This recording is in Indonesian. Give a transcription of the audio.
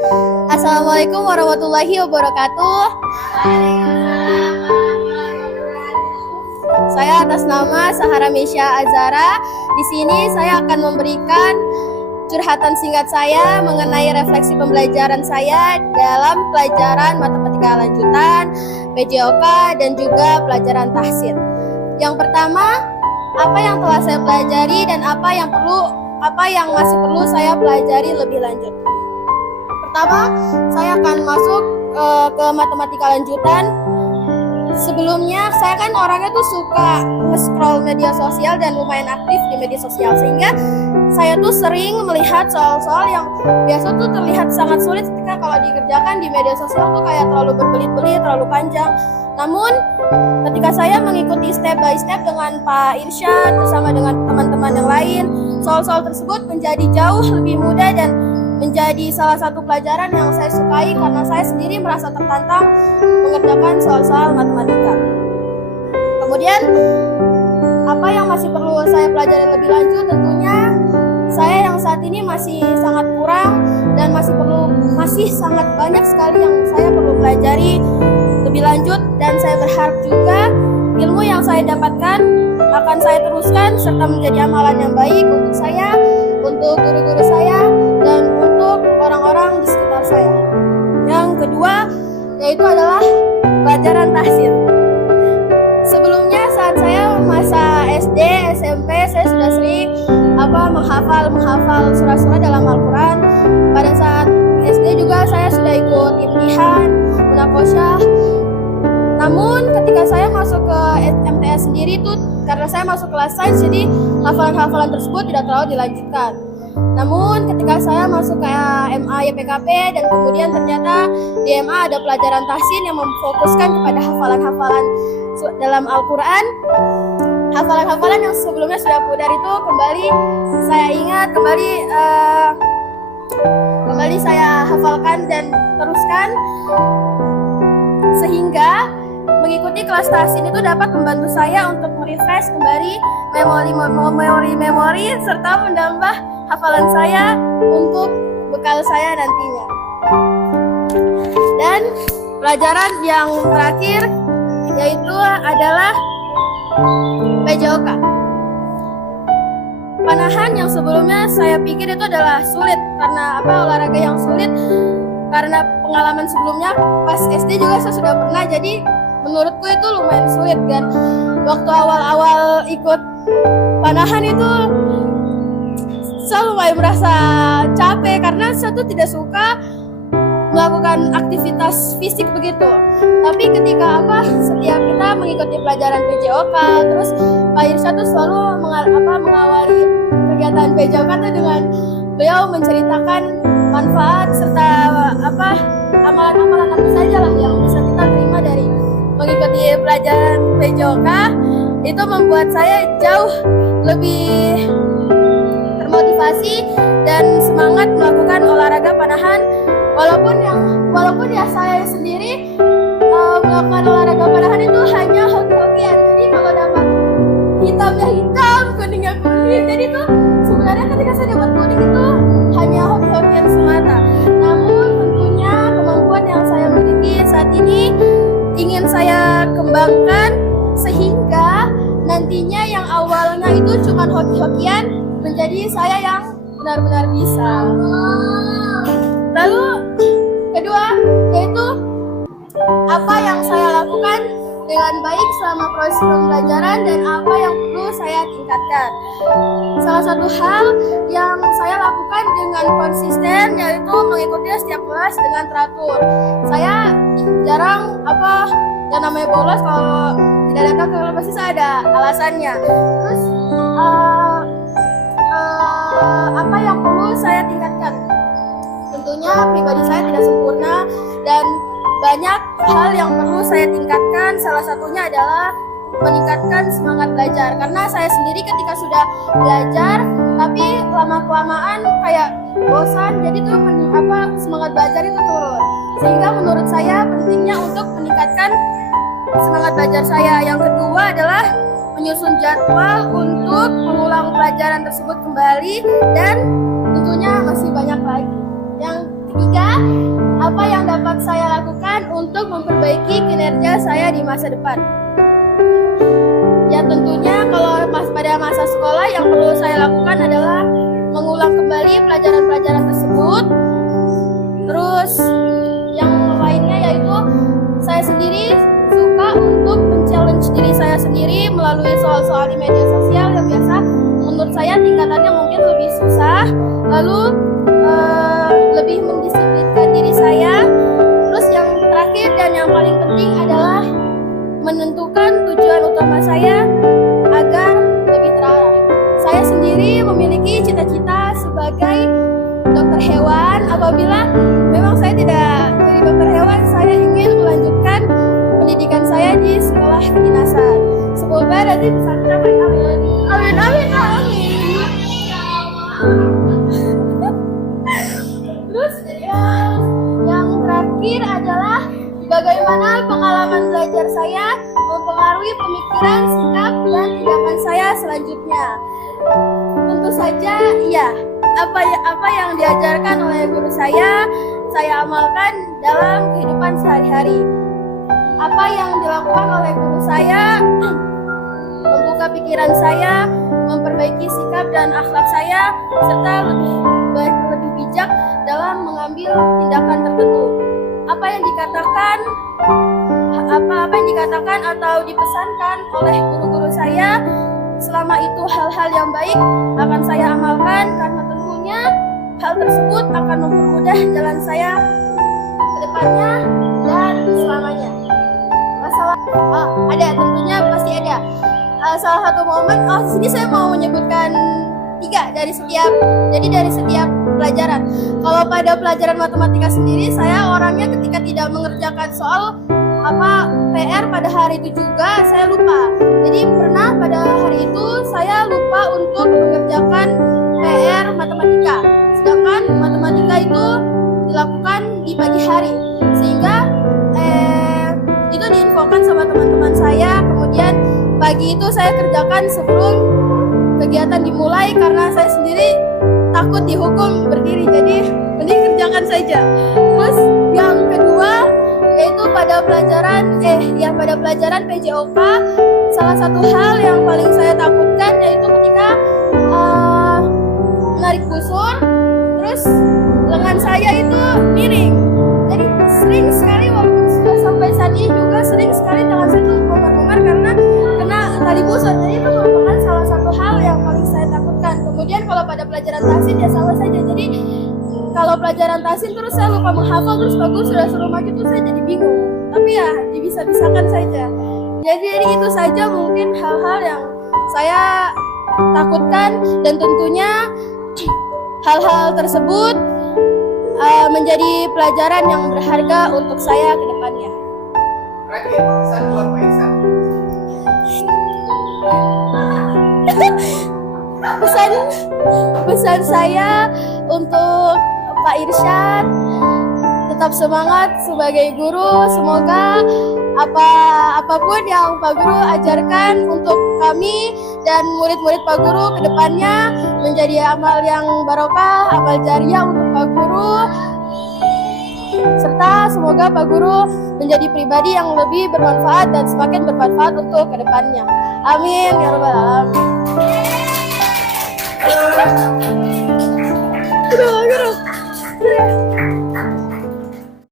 Assalamualaikum warahmatullahi wabarakatuh. Saya atas nama Sahara Mesya Azara. Di sini saya akan memberikan curhatan singkat saya mengenai refleksi pembelajaran saya dalam pelajaran matematika lanjutan, PJOK, dan juga pelajaran tahsin. Yang pertama, apa yang telah saya pelajari dan apa yang masih perlu saya pelajari lebih lanjut. Pertama, saya akan masuk ke matematika lanjutan. Sebelumnya saya kan orangnya tuh suka nge-scroll media sosial dan lumayan aktif di media sosial, sehingga saya tuh sering melihat soal-soal yang biasa tuh terlihat sangat sulit ketika kalau dikerjakan di media sosial tuh kayak terlalu berbelit-belit, terlalu panjang. Namun ketika saya mengikuti step by step dengan Pak Irsyad bersama dengan teman-teman yang lain, soal-soal tersebut menjadi jauh lebih mudah dan menjadi salah satu pelajaran yang saya sukai karena saya sendiri merasa tertantang mengerjakan soal-soal matematika. Kemudian, apa yang masih perlu saya pelajari lebih lanjut? Tentunya saya yang saat ini masih sangat kurang dan masih sangat banyak sekali yang saya perlu pelajari lebih lanjut, dan saya berharap juga ilmu yang saya dapatkan akan saya teruskan serta menjadi amalan yang baik untuk saya, untuk guru-guru saya, dan untuk orang-orang di sekitar saya. Yang kedua yaitu adalah pelajaran tahsin. Sebelumnya saat saya masa SD, SMP, saya sudah sering menghafal surah-surah dalam Al-Quran. Pada saat SD juga saya sudah ikut imtihan, munakosyah. Namun ketika saya masuk ke MTS sendiri itu karena saya masuk kelas sains, jadi hafalan-hafalan tersebut tidak terlalu dilanjutkan. Namun ketika saya masuk ke MA YPKP dan kemudian ternyata di MA ada pelajaran tahsin yang memfokuskan kepada hafalan-hafalan dalam Al-Quran, hafalan-hafalan yang sebelumnya sudah pudar itu kembali saya ingat, kembali saya hafalkan dan teruskan, sehingga mengikuti kelas tahsin itu dapat membantu saya untuk merefresh kembali memori serta menambah hafalan saya untuk bekal saya nantinya. Dan pelajaran yang terakhir yaitu adalah PJOK. Panahan yang sebelumnya saya pikir itu adalah sulit karena olahraga yang sulit, karena pengalaman sebelumnya pas SD juga saya sudah pernah, jadi menurutku itu lumayan sulit kan. Waktu awal-awal ikut panahan itu saya lumayan merasa capek karena saya tuh tidak suka melakukan aktivitas fisik begitu. Tapi ketika setiap kita mengikuti pelajaran PJOK, terus Pak Irsyad tuh selalu mengawali kegiatan PJOK tuh dengan beliau menceritakan manfaat serta amalan-amalan apa saja lah yang bisa kita terima dari mengikuti pelajaran PJOK. Itu membuat saya jauh lebih termotivasi dan semangat melakukan olahraga panahan, walaupun ya saya sendiri melakukan olahraga panahan itu hanya hoki-hokian. Jadi kalau dapat hitamnya hitam, kuningnya kuning, jadi tuh sebenarnya ketika saya dapat kuning itu hanya hoki-hokian semata. Namun tentunya kemampuan yang saya miliki saat ini ingin saya kembangkan sehingga nantinya yang awalnya itu cuma hoki-hokian menjadi saya yang benar-benar bisa. Lalu kedua yaitu apa yang saya lakukan dengan baik selama proses pembelajaran dan apa yang perlu saya tingkatkan. Salah satu hal yang saya lakukan dengan konsisten yaitu mengikuti setiap kelas dengan teratur. Saya jarang yang namanya bolos, kalau tidak datang ke kelas pasti saya ada alasannya. Terus apa yang perlu saya tingkatkan? Tentunya pribadi saya tidak sempurna dan banyak hal yang perlu saya tingkatkan. Salah satunya adalah meningkatkan semangat belajar, karena saya sendiri ketika sudah belajar tapi lama-kelamaan kayak bosan, jadi tuh semangat belajar itu turun. Sehingga menurut saya pentingnya untuk meningkatkan semangat belajar saya. Yang kedua adalah menyusun jadwal untuk mengulang pelajaran tersebut kembali, dan tentunya masih banyak lagi. Yang ketiga untuk memperbaiki kinerja saya di masa depan. Ya tentunya kalau pada masa sekolah yang perlu saya lakukan adalah mengulang kembali pelajaran-pelajaran tersebut. Terus yang lainnya yaitu saya sendiri suka untuk men-challenge diri saya sendiri melalui soal-soal di media sosial yang biasa menurut saya tingkatannya mungkin lebih susah, lalu lebih mendisiplinkan diri saya. Terus yang terakhir dan yang paling penting adalah menentukan tujuan utama saya agar lebih terarah. Saya sendiri memiliki cita-cita sebagai dokter hewan. Apabila memang saya tidak jadi dokter hewan, saya ingin melanjutkan pendidikan saya di sekolah kedinasan. Semoga nanti bisa mencapai amin. Amin, amin, amin. Terus yang terakhir adalah bagaimana pengalaman belajar saya mempengaruhi pemikiran, sikap, dan tindakan saya selanjutnya. Tentu saja, iya, apa yang diajarkan oleh guru saya amalkan dalam kehidupan sehari-hari. Apa yang dilakukan oleh guru saya membuka pikiran saya, memperbaiki sikap dan akhlak saya, serta lebih bijak dalam mengambil tindakan tertentu. Apa yang dikatakan atau dipesankan oleh guru-guru saya, selama itu hal-hal yang baik akan saya amalkan, karena tentunya hal tersebut akan mempermudah jalan saya ke depannya dan selamanya. Ada, tentunya pasti ada. Salah satu momen, sini saya mau menyebutkan 3 dari setiap pelajaran. Kalau pada pelajaran matematika sendiri, saya orangnya ketika tidak mengerjakan soal PR pada hari itu juga saya lupa. Jadi pernah pada hari itu saya lupa untuk mengerjakan PR matematika. Sedangkan matematika itu dilakukan di pagi hari, sehingga itu diinfokan sama teman-teman saya. Kemudian pagi itu saya kerjakan sebelum kegiatan dimulai karena saya sendiri takut dihukum berdiri, jadi mending kerjakan saja. Terus yang kedua yaitu pada pelajaran PJOK, salah satu hal yang paling saya takutkan yaitu ketika menarik busur, terus lengan saya itu miring. Jadi sering sekali sampai saat ini juga sering sekali tangan saya itu memar-memar karena kena tali busur. Jadi itu merupakan salah satu hal yang paling saya takutkan. Kemudian kalau pada pelajaran tahsin ya sama saja. Jadi kalau pelajaran tahsin terus saya lupa menghafal, terus Pak Guru sudah suruh maju, terus saya jadi bingung. Tapi ya dibisa-bisakan saja. Jadi itu saja mungkin hal-hal yang saya takutkan, dan tentunya hal-hal tersebut menjadi pelajaran yang berharga untuk saya ke depannya. Terakhir, pesan buat Pak Ihsan. Pesan saya untuk Pak Irsyad, tetap semangat sebagai guru. Semoga apapun yang Pak Guru ajarkan untuk kami dan murid-murid Pak Guru ke depannya menjadi amal yang barokah, amal jariah untuk Pak Guru. Serta semoga Pak Guru menjadi pribadi yang lebih bermanfaat dan semakin bermanfaat untuk ke depannya. Amin ya rabbal alamin. Udah,